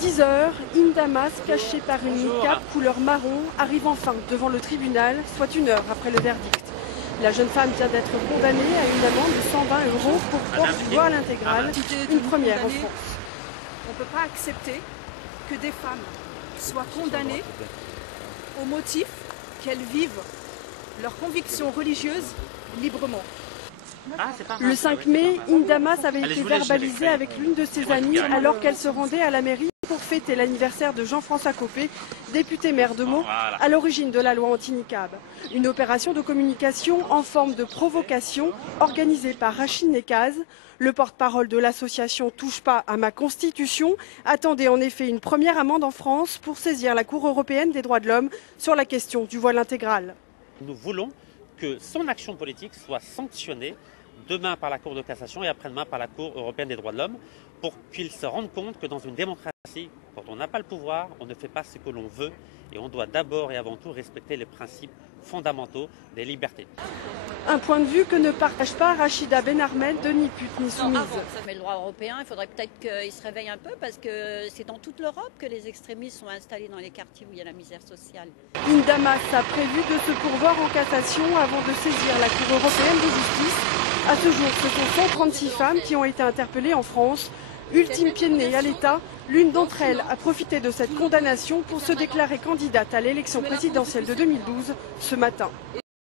10 heures, Indamas, cachée par une cape couleur marron, arrive enfin devant le tribunal, soit 1 heure après le verdict. La jeune femme vient d'être condamnée à une amende de 120 € pour port du voile intégral, une première en France. On ne peut pas accepter que des femmes soient condamnées au motif qu'elles vivent leurs convictions religieuses librement. Le 5 mai, Indamas avait été verbalisée avec l'une de ses amies alors qu'elle se rendait à la mairie pour fêter l'anniversaire de Jean-François Copé, député maire de Meaux, à l'origine de la loi anti-niqab. Une opération de communication en forme de provocation organisée par Rachid Nekaz. Le porte-parole de l'association Touche pas à ma constitution attendait en effet une première amende en France pour saisir la Cour européenne des droits de l'homme sur la question du voile intégral. Nous voulons que son action politique soit sanctionnée demain par la Cour de cassation et après-demain par la Cour européenne des droits de l'homme pour qu'ils se rendent compte que dans une démocratie, quand on n'a pas le pouvoir, on ne fait pas ce que l'on veut et on doit d'abord et avant tout respecter les principes fondamentaux des libertés. Un point de vue que ne partage pas Rachida Ben Ahmed de Ni pute ni soumise. Mais le droit européen, il faudrait peut-être qu'il se réveille un peu parce que c'est dans toute l'Europe que les extrémistes sont installés dans les quartiers où il y a la misère sociale. Indamas a prévu de se pourvoir en cassation avant de saisir la Cour européenne de justice. À ce jour, ce sont 136 femmes qui ont été interpellées en France. Ultime pied de nez à l'État, l'une d'entre elles a profité de cette condamnation pour se déclarer candidate à l'élection présidentielle de 2012 ce matin.